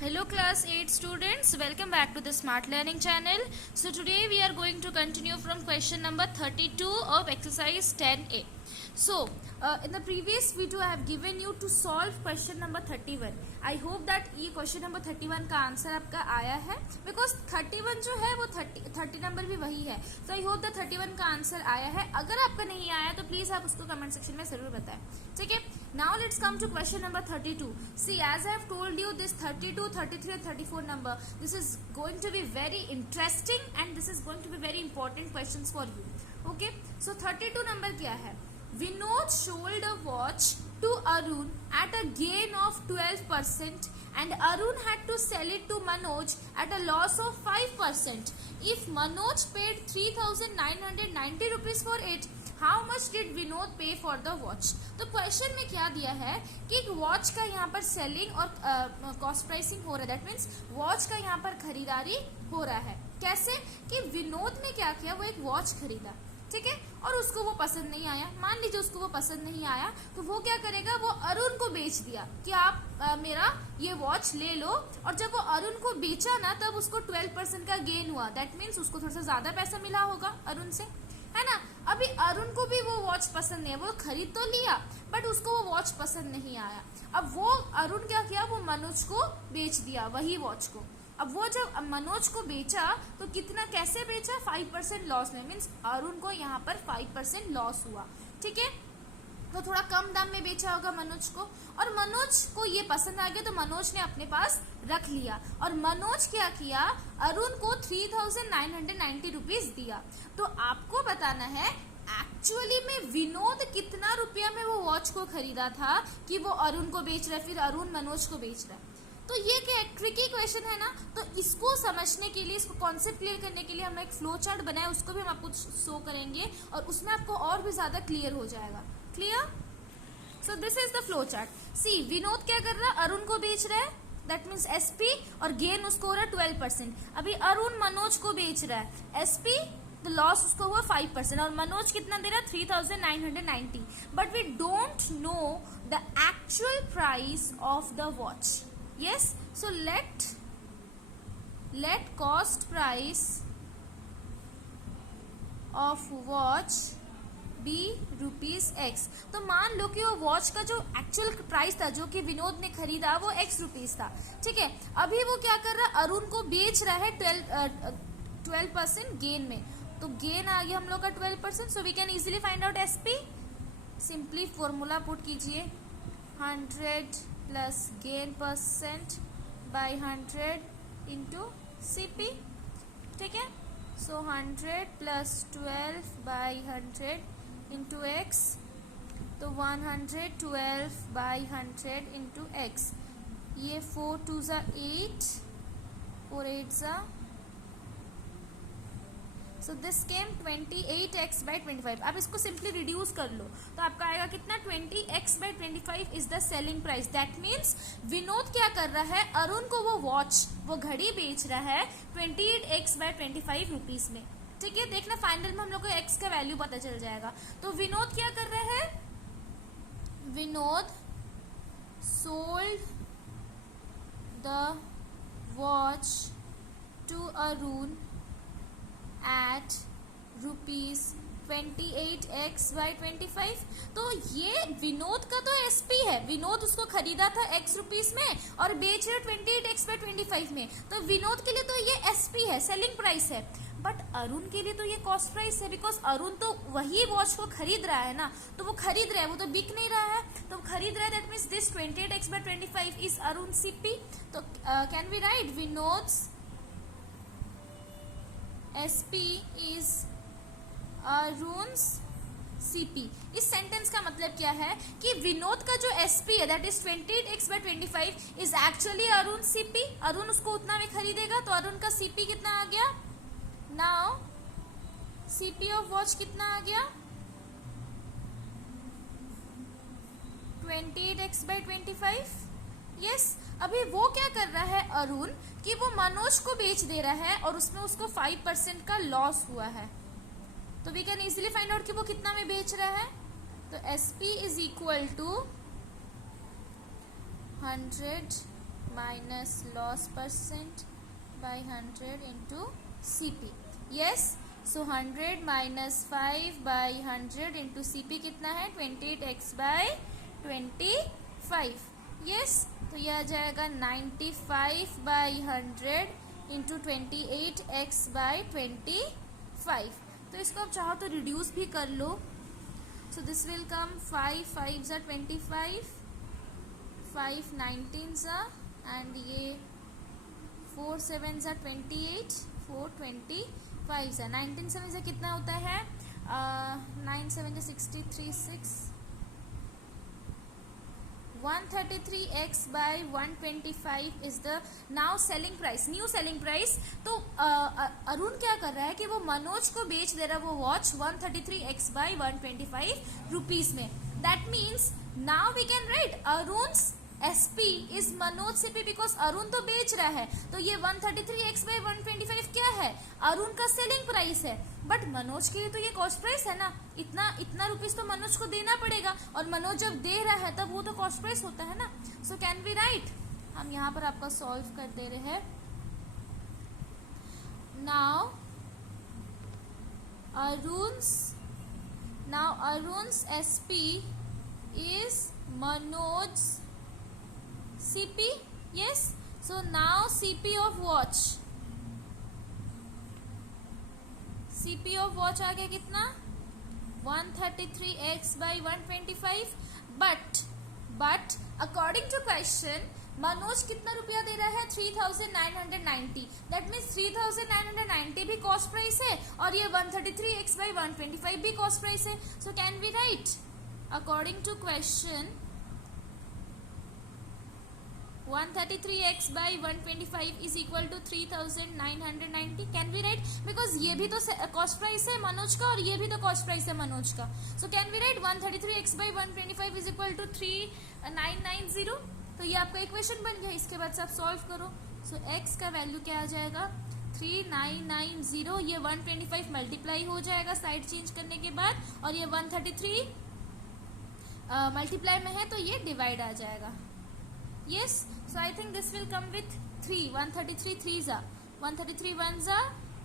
Hello class 8 students, welcome back to the Smart Learning channel. So today we are going to continue from question number 32 of exercise 10a. So in the previous video I have given you to solve question number 31. I hope that ये question number 31 का answer आपका आया है because 31 जो है वो 30 number भी वही है. So I hope that 31 का आंसर आया है. अगर आपका नहीं आया तो प्लीज आप उसको कमेंट सेक्शन में जरूर बताएं. ठीक है. Now let's come to question number 32. See, as I have told you, this 32, 33 and 34 number, this is going to be very interesting and this is going to be very important questions for you. Okay, so 32 number क्या है? Vinod sold a watch to Arun at a gain of 12% and Arun had to sell it to Manoj at a loss of 5%. If Manoj paid 3,990 rupees for it, how much did Vinod पे for the watch. तो question में क्या दिया है कि एक watch का यहाँ पर सेलिंग और कॉस्ट प्राइसिंग हो रहा है. दैट मीन्स वॉच का यहाँ पर खरीदारी हो रहा है. कैसे कि विनोद ने क्या किया, वो एक वॉच खरीदा. ठीक है. और उसको वो पसंद नहीं आया. मान लीजिए उसको वो पसंद नहीं आया तो वो क्या करेगा, वो अरुण को बेच दिया कि आप मेरा ये वॉच ले लो. और जब वो अरुण को बेचा ना तब उसको 12% का गेन हुआ. दैट मीन्स उसको थोड़ा सा ज्यादा पैसा मिला होगा अरुण से, है ना. अभी अरुण को भी वो वॉच पसंद नहीं है. वो खरीद तो लिया बट उसको वो वॉच पसंद नहीं आया. अब वो अरुण क्या किया, वो मनोज को बेच दिया वही वॉच को. अब वो जब मनोज को बेचा तो कितना कैसे बेचा, 5% लॉस में. मीन्स अरुण को यहाँ पर 5% लॉस हुआ. ठीक है. तो थोड़ा कम दाम में बेचा होगा मनोज को और मनोज को ये पसंद आ गया तो मनोज ने अपने पास रख लिया. और मनोज क्या किया, अरुण को 3,990 रुपीज दिया. तो आपको बताना है एक्चुअली में विनोद कितना रुपया में वो वॉच को खरीदा था कि वो अरुण को बेच रहा है, फिर अरुण मनोज को बेच रहा है. तो ये क्या ट्रिकी क्वेश्चन है ना. तो इसको समझने के लिए, इसको कॉन्सेप्ट क्लियर करने के लिए हम एक फ्लो चार्ट बनाए, उसको भी हम आपको शो करेंगे और उसमें आपको और भी ज्यादा क्लियर हो जाएगा. Clear. So this is the flow chart. See, Vinod क्या कर रहा है, अरुण को बेच रहा है. दैट मीन्स एसपी और गेन उसको हो रहा है 12%. अभी अरुण मनोज को बेच रहा है. एसपी तो लॉस उसको हुआ 5% और मनोज कितना दे रहा है, 3,990. But we don't know the actual price of the watch. yes, so let cost price of watch be ₹X. तो मान लो कि वो वॉच का जो एक्चुअल प्राइस था जो कि विनोद ने खरीदा वो ₹X था. ठीक है. अभी वो क्या कर रहा है, अरुण को बेच रहा है 12% गेन में. तो गेन आ गया हम लोग का 12%. So we can easily find out SP. Simply formula put कीजिए, 100 plus gain percent by 100 into CP. ठीक है. So 100 plus 12 by 100 into X. तो 112 बाई 100 इंटू X. ये 4 2 ज़ा 8, 4 8 ज़ा. So this came 28x by 25. आप इसको सिंपली रिड्यूस कर लो तो आपका आएगा कितना, 20x by 25 is the selling price. That means Vinod क्या कर रहा है, अरुण को वो वॉच, वो घड़ी बेच रहा है 28x by 25 रुपीज में. ठीक है. देखना फाइनल में हम लोग को x का वैल्यू पता चल जाएगा. तो विनोद क्या कर रहा है, Vinod sold the watch to Arun at ₹28x by 25. तो ये विनोद का तो एसपी है. विनोद उसको खरीदा था x रुपीस में और बेच रहे 28x by 25 में. तो विनोद के लिए तो ये एसपी है, सेलिंग प्राइस है. बट अरुण के लिए तो ये कॉस्ट प्राइस है बिकॉज अरुण तो वही वॉच को खरीद रहा है ना. तो वो खरीद रहा है, वो तो बिक नहीं रहा है. तो खरीद रहा है. That means this 28x by 25 is Arun CP. तो can we write Vinod's SP is Arun's CP. इस सेंटेंस का मतलब क्या है कि विनोद का जो SP है that is 28x by 25 is actually Arun CP. Arun उसको उतना में खरीदेगा तो अरुण का CP कितना आ गया. नाउ CP ऑफ वॉच कितना आ गया, 28x by 25. यस. अभी वो क्या कर रहा है अरुण कि वो मनोज को बेच दे रहा है और उसमें उसको 5% का लॉस हुआ है. तो we can easily find out कि वो कितना में बेच रहा है. तो SP is equal to 100 minus loss percent by 100 into CP. Yes, so 100 minus 5 by 100 into CP कितना है 28x बाई 25. यस, तो यह आ जाएगा 95 बाई 100 इंटू 28x बाई 25. तो इसको आप चाहो तो रिड्यूस भी कर लो. सो दिस विल कम 5 5 ज़ा 25, 5 19 ज़ा, एंड ये 4 7 ज़ा 28, 4 25 ज़ा 19 7 ज़ा कितना होता है 9 7 ज़ा 63, 6 133x by 125 is the now selling price, new selling price. तो अरुण क्या कर रहा है कि वो मनोज को बेच दे रहा है वो वॉच 133x by 125 रुपीज में. That means now we can write Arun's SP is Manoj CP because Arun तो बेच रहा है. तो ये 133x by 125 क्या है अरुण का सेलिंग प्राइस है. बट मनोज के लिए तो ये कॉस्ट प्राइस है ना, इतना रुपीस तो मनोज को देना पड़ेगा, और मनोज जब दे रहा है तब वो तो कॉस्ट प्राइस होता है ना. सो कैन वी राइट, हम यहाँ पर आपका सॉल्व कर दे रहे हैं. Now Arun's SP is Manoj's CP. Yes, so now CP of watch आ गया कितना 133x by 125. But according to question Manoj कितना रुपया दे रहा है 3990. दैट मीन्स 3990 भी कॉस्ट प्राइस है और ये 133x by 125 भी कॉस्ट प्राइस है. So can we write according to question 133x by 125 is equal to 3990. Can we write? Because ये भी तो कॉस्ट प्राइस है मनोज का और ये भी तो कॉस्ट प्राइस है मनोज का. So can we write 133x by 125 is equal to 3990. तो ये आपका इक्वेशन बन गया. इसके बाद से आप सॉल्व करो. So x का वैल्यू क्या आ जाएगा 3990. ये 125 मल्टीप्लाई हो जाएगा साइड चेंज करने के बाद, और ये 133 मल्टीप्लाई में है तो ये डिवाइड आ जाएगा. Yes, so I think this will come with 3. 133 3 za 133 1 za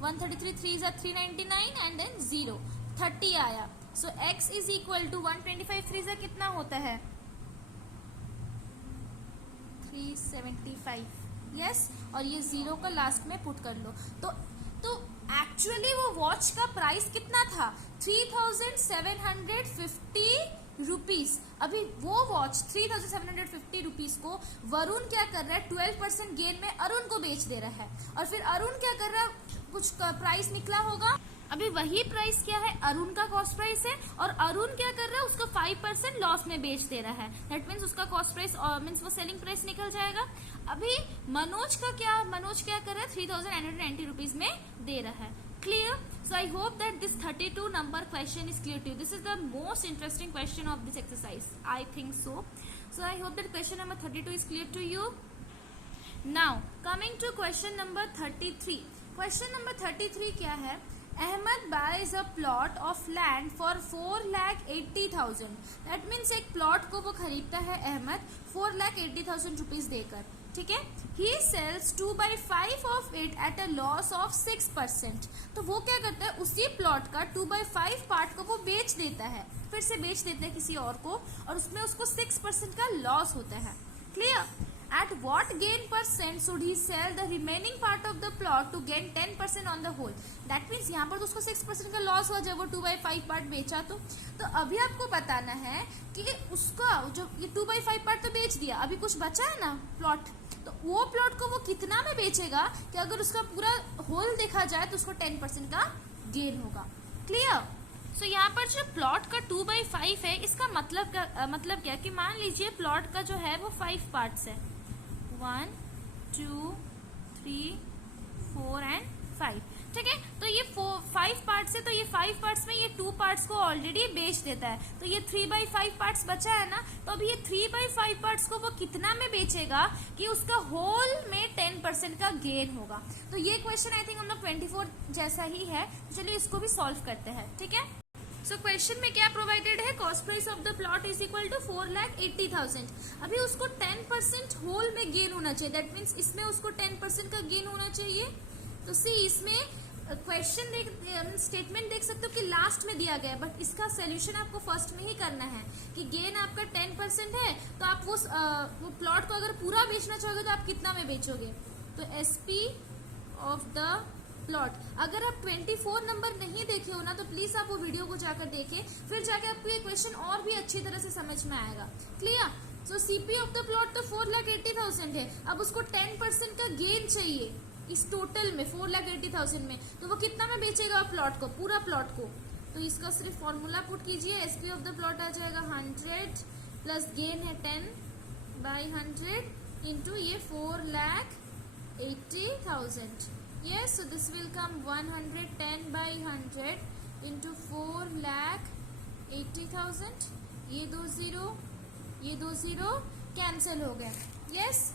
133 3 za 399 and then 0 30 आया. So x is equal to 125 3 za कितना होता है 375. Yes, और ये 0 का लास्ट में पुट कर लो. तो एक्चुअली वो वॉच का प्राइस कितना था 3750 रुपीज. अभी वो वॉच 3750 रुपीज को वरुण क्या कर रहा है 12% गेन में अरुण को बेच दे रहा है, और फिर अरुण क्या कर रहा है कुछ प्राइस निकला होगा. अभी वही प्राइस क्या है अरुण का कॉस्ट प्राइस है, और अरुण क्या कर रहा है उसको 5% लॉस में बेच दे रहा है. दैट मीन्स उसका कॉस्ट प्राइस मीन्स वो सेलिंग प्राइस निकल जाएगा. अभी मनोज क्या कर रहा है 3990 रुपीज में दे रहा है. Clear? So I hope that this 32 number question is clear to you. This is the most interesting question of this exercise. I think so. So I hope that question number 32 is clear to you. Now coming to question number 33. Question number 33 क्या है Ahmed buys a plot of land for 4,80,000. That means एक plot को वो खरीदता है Ahmad 4,80,000 rupees देकर. ठीक है. He sells 2/5 of it at a loss of 6%. तो वो क्या करता है उसी प्लॉट का 2/5 पार्ट को वो बेच देता है, फिर से बेच देता है किसी और को, और उसमें उसको 6% का लॉस होता है. Clear? At what gain percent should he sell the remaining part of the plot to gain 10% on the whole? That means यहाँ पर तो उसको 6% का लॉस हुआ जब वो 2/5 पार्ट बेचा. तो अभी आपको बताना है कि उसका जो ये 2/5 पार्ट तो बेच दिया, अभी कुछ बचा है ना प्लॉट, तो वो प्लॉट को वो कितना में बेचेगा कि अगर उसका पूरा होल देखा जाए तो उसको 10% का गेन होगा. क्लियर? सो यहाँ पर जो प्लॉट का 2/5 है इसका मतलब क्या कि मान लीजिए प्लॉट का जो है वो 5 पार्ट्स है 1 2 3 4 एंड 5. ठीक है. तो ये 5 पार्ट्स है, तो ये 5 पार्ट्स में ये 2 पार्ट्स को ऑलरेडी बेच देता है, तो ये 3/5 पार्ट्स बचा है ना, तो अभी ये 3/5 पार्ट्स को वो कितना में बेचेगा कि उसका होल में 10% का गेन होगा. तो ये क्वेश्चन आई थिंक हम लोग 24 जैसा ही है, तो चलिए इसको भी सॉल्व करते हैं. ठीक है. सो क्वेश्चन में क्या प्रोवाइडेड है, cost price of the plot is equal to 4,80,000। अभी उसको 10% होल में गेन होना चाहिए, दैट मीन्स इसमें उसको 10% का गेन होना चाहिए। तो सी इसमें क्वेश्चन स्टेटमेंट देख सकते हो कि लास्ट में दिया गया है, बट इसका सोल्यूशन आपको फर्स्ट में ही करना है कि गेन आपका 10% है, तो आप वो प्लॉट को अगर पूरा बेचना चाहोगे तो आप कितना में बेचोगे। तो एसपी ऑफ द प्लॉट, अगर आप 24 नंबर नहीं देखे हो ना तो प्लीज आप वो वीडियो को जाकर देखें, फिर जाके आपको ये क्वेश्चन और भी अच्छी तरह से समझ में आएगा। Clear. So CP of the plot तो 4,80,000 है, अब उसको 10% का गेन चाहिए इस टोटल में 4,80,000 में, तो वो कितना में बेचेगा प्लॉट को, पूरा प्लॉट को। तो इसका सिर्फ फॉर्मूला पुट कीजिए, एसपी ऑफ द प्लॉट आ जाएगा 100 प्लस गेन है 10/100 इंटू ये 4,80,000। Yes, so this will come 110/100 into 4,80,000। ये दो जीरो कैंसिल हो गए। यस,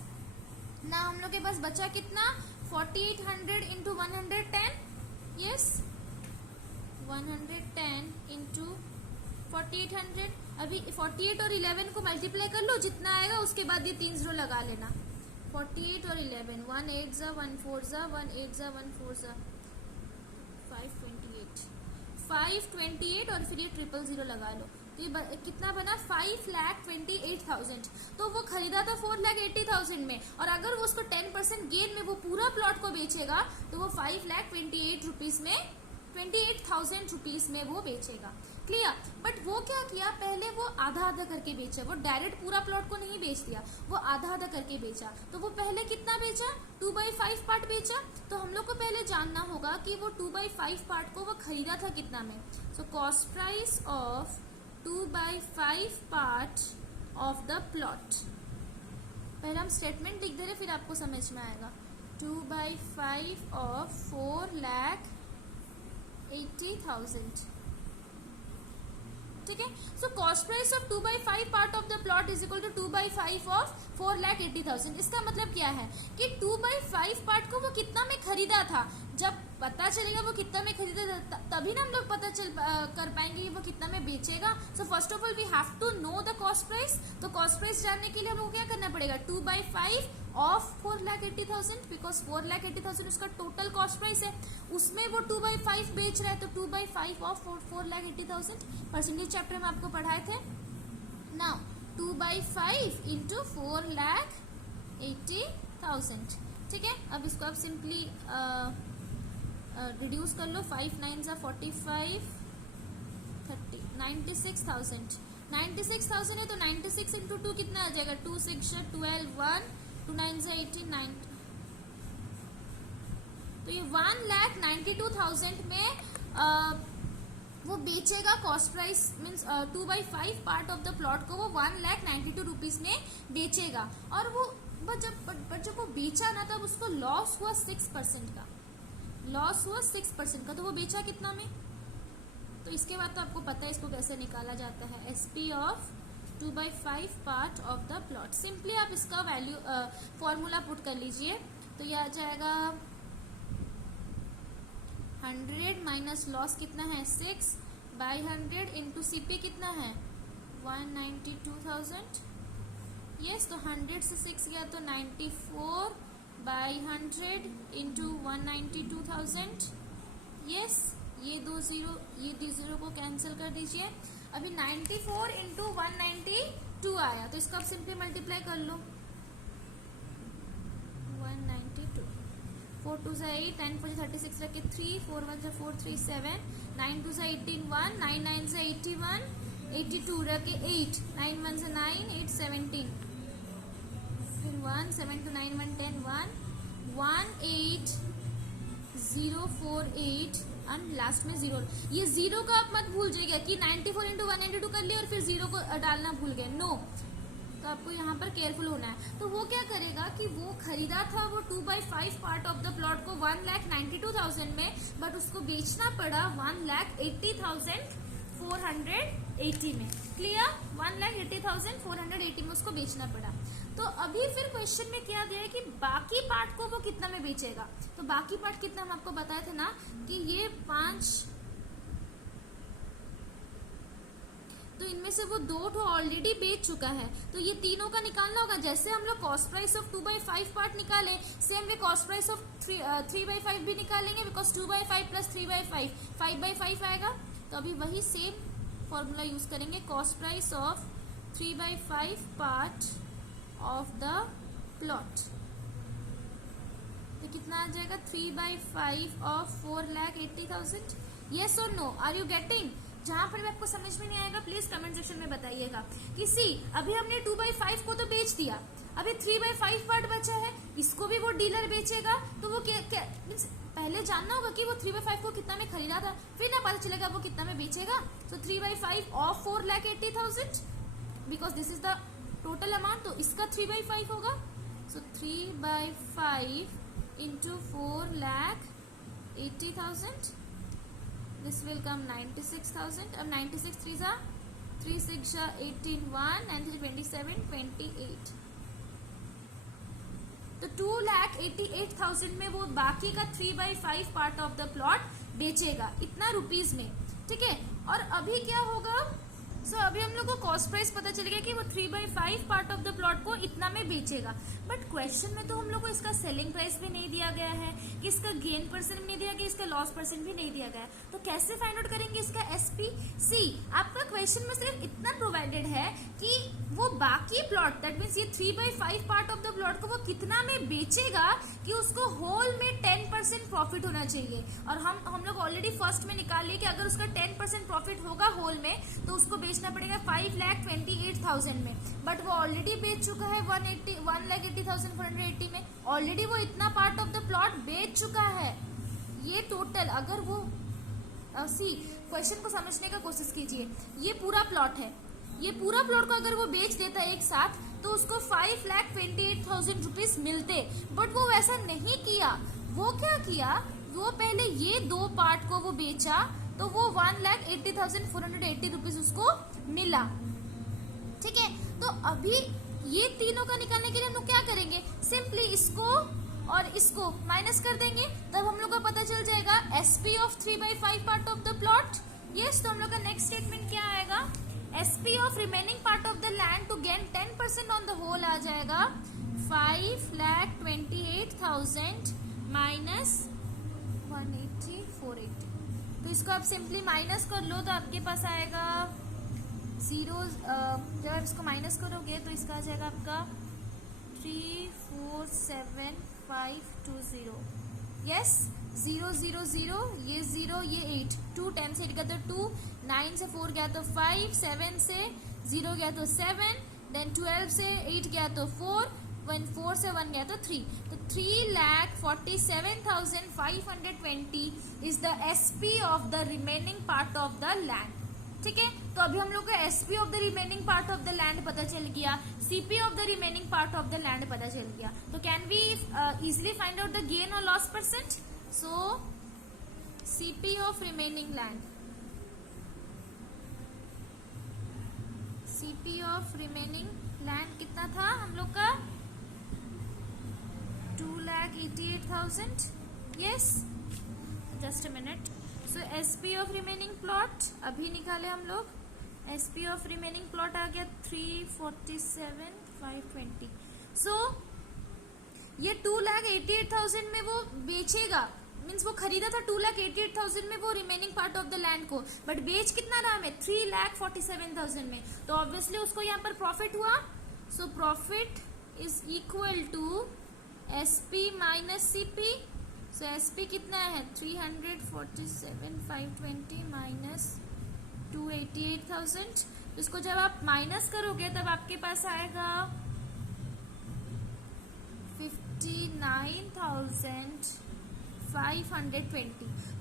ना हम लोग के पास बचा कितना, 4,800 इंटू 110। Yes, 110 into 4,800। अभी 48 और 11 को मल्टीप्लाई कर लो, जितना आएगा उसके बाद ये 3 जीरो लगा लेना। 48 और 11, 1 8 जा 1 4 जा 1 8 जा 1 4 जा 528 और फिर ये 000 लगा लो, तो ये कितना बना 5,28,000। तो वो खरीदा था 4,80,000 में, और अगर वो उसको 10% गेन में वो पूरा प्लॉट को बेचेगा तो वो 28,000 रुपीज में वो बेचेगा। क्लियर। बट वो क्या किया, पहले वो आधा आधा करके बेचा, वो डायरेक्ट पूरा प्लॉट को नहीं बेच दिया, वो आधा आधा करके बेचा। तो वो पहले कितना बेचा, 2/5 पार्ट बेचा। तो हम लोग को पहले जानना होगा कि वो 2/5 पार्ट को वो खरीदा था कितना में। सो cost price of 2/5 part of the plot, पहले हम स्टेटमेंट लिख दे रहे, फिर आपको समझ में आएगा। 2/5 ऑफ 4,80,000। ठीक है। So cost price of 2/5 part of the plot is equal to 2/5 of 4,80,000। इसका मतलब क्या है कि 2/5 पार्ट को वो कितना में खरीदा था। जब पता चलेगा वो कितना में खरीदा था, तभी ना हम लोग पता कर पाएंगे वो कितना में बेचेगा। So first of all we have to know the cost price. तो कॉस्ट प्राइस जानने के लिए हमको क्या करना पड़ेगा, 2/5 ऑफ 4,80,000, बिकॉज 4,80,000 उसका टोटल कॉस्ट प्राइस है, उसमें वो 2/5 बेच रहा है, तो 2/5 ऑफ 4,80,000 परसेंटेज चैप्टर में आपको पढ़ाए थे। Now 2/5 into 4,80,000। ठीक है। अब इसको आप सिंपली रिड्यूस कर लो, 5 9 जा 45 30 96,000। 96,000 है तो 96 इंटू 2 कितना आ जाएगा, 2 6 12 1 2 9 जा 18 9। तो ये 1,92,000 में वो बेचेगा। Cost price means 2/5 part of the plot को वो 1,92 रुपीज में बेचेगा। और वो जब वो बेचा ना तब उसको लॉस हुआ 6% का, तो वो बेचा कितना में। तो इसके बाद तो आपको पता है इसको कैसे निकाला जाता है, SP of 2/5 part of the plot. Simply आप इसका वैल्यू फॉर्मूला पुट कर लीजिए, तो ये आ जाएगा 100 माइनस लॉस कितना है 6/100 इंटू सीपी कितना है 192,000। यस, तो 100 से 6 गया तो 94/100 इंटू 192,000। यस, ये दो जीरो को कैंसिल कर दीजिए। अभी 94 इंटू 192 आया, तो इसको आप सिंपली मल्टीप्लाई कर लो, 192। 4 2 जा 8, 9 4 36 रख के 3, 4 1 जा 4 3 7, 9 2 जा 18 1, 9 9 जा 81, 82 रख के 8, 9 1 जा 9, 8 17, फिर 1 7 2 9 1 10 1 18048 एंड लास्ट में 0। ये 0 का आप मत भूल जाइएगा कि 94 इंटू 192 कर लिया और फिर 0 को डालना भूल गए, नो। तो आपको यहाँ पर केयरफुल होना है। तो वो क्या करेगा कि वो खरीदा था वो 2/5 पार्ट ऑफ द प्लॉट को 1,92,000 में, बट उसको बेचना पड़ा 1,80,480 में। क्लियर, 1,80,480 में उसको बेचना पड़ा। तो अभी फिर क्वेश्चन में क्या दिया है कि बाकी पार्ट को वो कितना में बेचेगा। तो बाकी पार्ट कितना हम आपको बताए थे ना कि ये 5 तो इनमें से वो 2 ठो ऑलरेडी बेच चुका है, तो ये तीनों का निकालना होगा। जैसे हम लोग कॉस्ट प्राइस ऑफ 2/5 पार्ट निकाले, same way cost price of 3/5 भी निकालेंगे, बिकॉज 2/5 प्लस 3/5 5/5 आएगा। तो अभी वही सेम फॉर्मूला यूज करेंगे, cost price of 3/5 part of the plot. तो कितना आ जाएगा, 3/5 ऑफ 4,80,000। यस और नो, आर यू गेटिंग? जहां पर भी आपको समझ में नहीं आएगा प्लीज कमेंट सेक्शन में बताइएगा। किसी अभी हमने 2/5 को तो बेच दिया, अभी 3/5 पार्ट बचा है, इसको भी वो डीलर बेचेगा, तो वो क्या मीन्स पहले जानना होगा कि वो 3/5 को कितना में खरीदा था, फिर ना पता चलेगा वो कितना में बेचेगा। तो 3/5 of 4,80,000 because this is the total amount, तो इसका 3/5 होगा। सो 3/5 into 4,80,000, this will come 96,000। अब 96 3 जा 3 6 जा 18 1 and 3 27 28, तो 2,88,000 में वो बाकी का 3/5 पार्ट ऑफ द प्लॉट बेचेगा, इतना रुपीज में, ठीक है। और अभी क्या होगा, अभी हम लोग को कॉस्ट प्राइस पता चल गया कि वो 3/5 पार्ट ऑफ द प्लॉट को इतना में बेचेगा, बट क्वेश्चन में तो हम लोग को इसका सेलिंग प्राइस भी नहीं दिया गया है, कि इसका गेन परसेंट भी नहीं दिया गया, इसका लॉस परसेंट भी नहीं दिया गया है। तो कैसे फाइंड आउट करेंगे इसका एसपी? सी, आपका क्वेश्चन में सिर्फ इतना प्रोवाइडेड है कि वो बाकी प्लॉट, दैट मीन्स ये 3/5 पार्ट ऑफ द प्लॉट को वो कितना में बेचेगा कि उसको होल में 10% प्रॉफिट होना चाहिए। और हम लोग ऑलरेडी फर्स्ट में निकाल लिए कि अगर उसका 10% प्रॉफिट होगा होल में, तो उसको बेचना पड़ेगा 5,28,000 में, बट वो ऑलरेडी बेच चुका है 1,80,480 में, ऑलरेडी वो इतना पार्ट ऑफ द प्लॉट बेच चुका है। ये टोटल अगर वो सी क्वेश्चन को समझने का कोशिश कीजिए, ये पूरा प्लॉट है, ये पूरा प्लॉट को अगर वो बेच देता है एक साथ, तो उसको 5,28,000 रुपीज मिलते, बट वो वैसा नहीं किया। वो क्या किया, वो पहले ये 2 पार्ट को वो बेचा, तो वो 1,80,480 रुपीज उसको मिला, ठीक है। तो अभी ये तीनों का निकालने के लिए हम लोग क्या करेंगे, सिंपली इसको और इसको माइनस कर देंगे, तब हम लोग को पता चल जाएगा SP of 3/5 part of the plot. Yes, तो हम लोग का नेक्स्ट स्टेटमेंट क्या आएगा, SP of remaining part of the land to gain 10% on the whole आ जाएगा 5,28,000 माइनस 180,480। तो इसको आप सिंपली माइनस कर लो, तो आपके पास आएगा 0। जब आप इसको माइनस करोगे तो इसका आ जाएगा आपका 347,520। यस, 0 0 0, ये 0 ये 8, 2 10 से गया तो 2, 9 से 4 गया तो 5, 7 से 0 गया तो 7, देन 12 से 8 गया तो 4, 4 से 1 गया तो 3, तो 3,47,520 is the SP of the remaining part of the land, ठीक है। तो अभी हम लोग को SP of the remaining part of the land पता चल गया, CP of the remaining part of the land पता चल गया, तो can we easily find out the gain और loss percent. So CP of remaining land, CP of remaining land कितना था हम लोग का, 2,88,000। Yes, just a minute. So SP of remaining plot अभी निकाले हम लोग, एसपी ऑफ रिमेनिंग प्लॉट आ गया 347,520। सो ये 2,88,000 में वो बेचेगा, मीन्स वो खरीदा था 2,88,000 में वो remaining part of the land को, बट बेच कितना रहा हमें 3,47,000 में, तो ऑब्वियसली उसको यहाँ पर प्रॉफिट हुआ। So profit is equal to SP minus CP. So SP कितना है 347,520 माइनस 288,000। इसको जब आप माइनस करोगे तब आपके पास आएगा 59,520।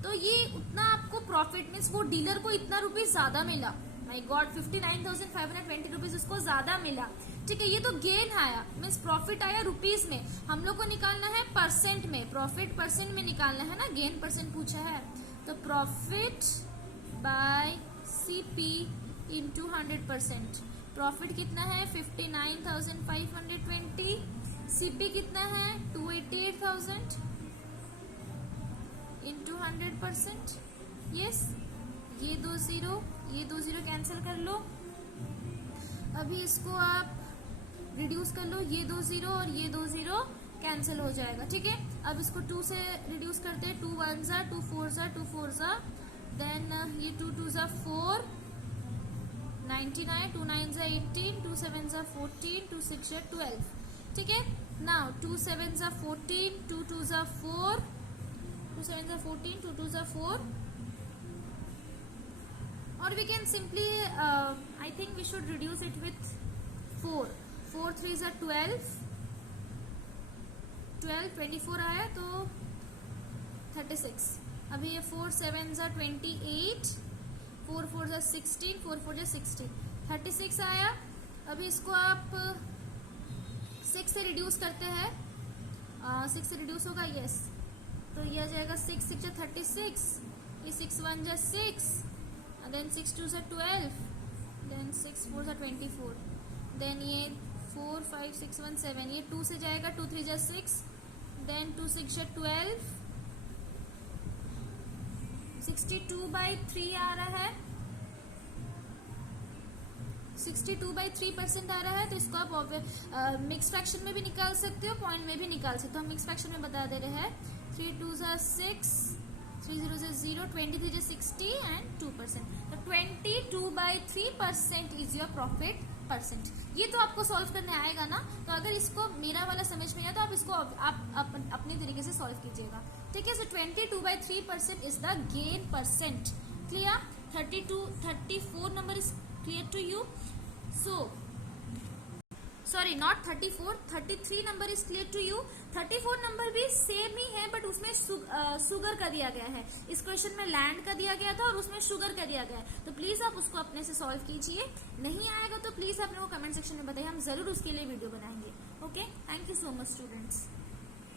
तो ये उतना आपको प्रॉफिट मीन्स वो डीलर को इतना रुपीज ज्यादा मिला, माय गॉड 59,520 रुपीज उसको ज्यादा मिला, ठीक है। ये तो गेन आया, मीन्स प्रॉफिट आया रुपीज में, हम लोग को निकालना है परसेंट में, प्रॉफिट परसेंट में निकालना है ना, गेन परसेंट पूछा है, तो profit by CP into 100%। Profit कितना है 59,520, सीपी कितना है 288,000 इंटू 100%। यस, ये 2 0 कैंसिल कर लो, अभी इसको आप रिड्यूस कर लो, ये 2 0 और ये 2 0 कैंसिल हो जाएगा, ठीक है। अब इसको 2 से रिड्यूस करते हैं, 2 1 ज़ा 2 4 ज़ा 2 4 ज़ा, देन ये 2 2 ज़ा 4 99, 2 9 ज़ा 18, 2 7 ज़ा 14, 2 6 ज़ा 12, ठीक है। नाउ 2 7 ज़ा 14, 2 2 ज़ा 4, 2 7 ज़ा 14, 2 2 ज़ा 4, और we can simply I think we should reduce it with 4, 4 3 ज़ा 12, 12 24 आया तो 36। अभी ये 4 7 ज़ा 28, 4 4 ज़ा 16, 4 4 ज़ा 16, 36 आया। अभी इसको आप 6 से रिड्यूस करते हैं, 6 से रिड्यूस होगा, यस, तो ये आ जाएगा 6 6 ज़ा 36, ये 6 1 ज़ा 6, देन 6 2 ज़ा 12, देन 6 4 ज़ा 24, देन ये 4 5 6 1 7, ये 2 से जाएगा, 2 3 ज़ा 6, देन 2 6 ज़ा 12, 62/3 आ रहा है, 62/3% आ रहा है। तो इसको आप मिक्स फ्रैक्शन में भी निकाल सकते हो, पॉइंट में भी निकाल सकते हो। हम मिक्स फ्रैक्शन में बता दे रहे हैं, 3 2 ज़ा 6, 3 0 ज़ा 0, 23 ज़ा 60 एंड 2%। तो 22/3% इज योर प्रॉफिट परसेंट। ये तो आपको सॉल्व करने आएगा ना, तो अगर इसको मेरा वाला समझ में आया तो आप इसको आप अपने तरीके से सॉल्व कीजिएगा, ठीक है। So 22/3% is the gain percent. Clear? 34 number is clear to you? So sorry, not 34, 33 number is clear to you. 34 number भी सेम ही है, बट उसमें शुगर का दिया गया है। इस क्वेश्चन में लैंड का दिया गया था और उसमें शुगर का दिया गया है। तो प्लीज आप उसको अपने से सॉल्व कीजिए। नहीं आएगा तो प्लीज आप लोगों को कमेंट सेक्शन में बताइए, हम जरूर उसके लिए वीडियो बनाएंगे। Okay, thank you so much students.